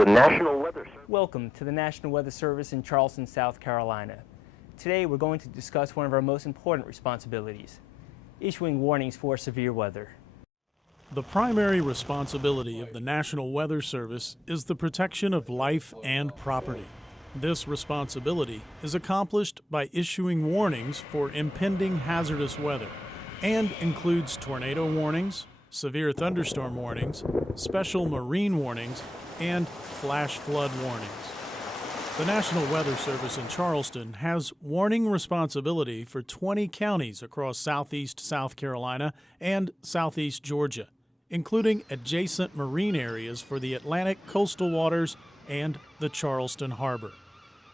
The National Weather Service. Welcome to the National Weather Service in Charleston, South Carolina. Today we're going to discuss one of our most important responsibilities, issuing warnings for severe weather. The primary responsibility of the National Weather Service is the protection of life and property. This responsibility is accomplished by issuing warnings for impending hazardous weather and includes tornado warnings, severe thunderstorm warnings, special marine warnings, and flash flood warnings. The National Weather Service in Charleston has warning responsibility for 20 counties across southeast South Carolina and southeast Georgia, including adjacent marine areas for the Atlantic coastal waters and the Charleston Harbor.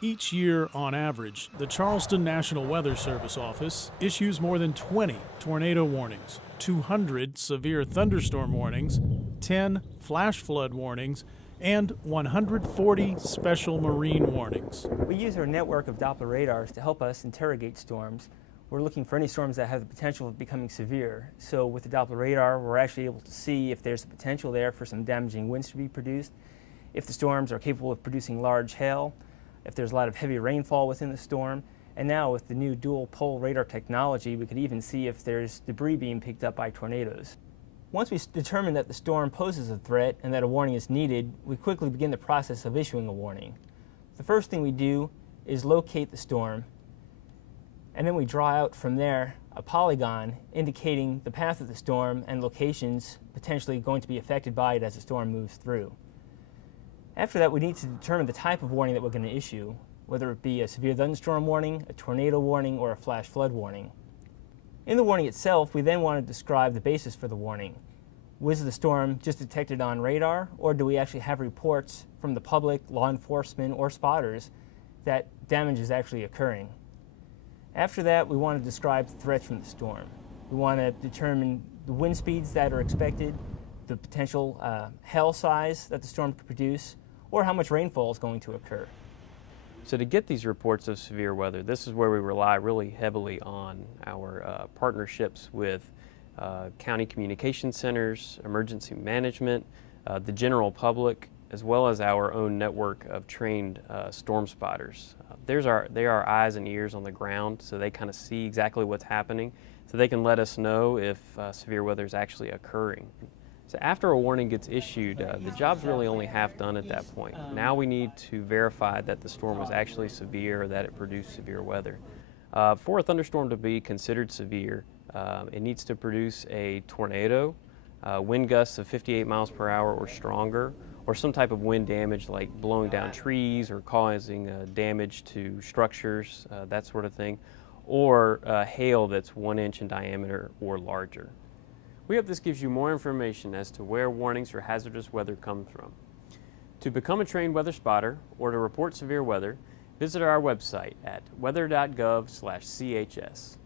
Each year, on average, the Charleston National Weather Service Office issues more than 20 tornado warnings, 200 severe thunderstorm warnings, 10 flash flood warnings, and 140 special marine warnings. We use our network of Doppler radars to help us interrogate storms. We're looking for any storms that have the potential of becoming severe. So with the Doppler radar, we're actually able to see if there's a potential there for some damaging winds to be produced, if the storms are capable of producing large hail, if there's a lot of heavy rainfall within the storm. And now with the new dual pole radar technology, we could even see if there's debris being picked up by tornadoes. Once we determine that the storm poses a threat and that a warning is needed, we quickly begin the process of issuing a warning. The first thing we do is locate the storm, and then we draw out from there a polygon indicating the path of the storm and locations potentially going to be affected by it as the storm moves through. After that, we need to determine the type of warning that we're going to issue, whether it be a severe thunderstorm warning, a tornado warning, or a flash flood warning. In the warning itself, we then want to describe the basis for the warning. Was the storm just detected on radar, or do we actually have reports from the public, law enforcement, or spotters that damage is actually occurring? After that, we want to describe the threats from the storm. We want to determine the wind speeds that are expected, the potential hail size that the storm could produce, or how much rainfall is going to occur. So to get these reports of severe weather, this is where we rely really heavily on our partnerships with county communication centers, emergency management, the general public, as well as our own network of trained storm spotters. They are our eyes and ears on the ground, so they kind of see exactly what's happening, so they can let us know if severe weather is actually occurring. So after a warning gets issued, the job's really only half done at that point. Now we need to verify that the storm was actually severe or that it produced severe weather. For a thunderstorm to be considered severe, it needs to produce a tornado, wind gusts of 58 miles per hour or stronger, or some type of wind damage like blowing down trees or causing damage to structures, that sort of thing, or hail that's 1 inch in diameter or larger. We hope this gives you more information as to where warnings for hazardous weather come from. To become a trained weather spotter or to report severe weather, visit our website at weather.gov/chs.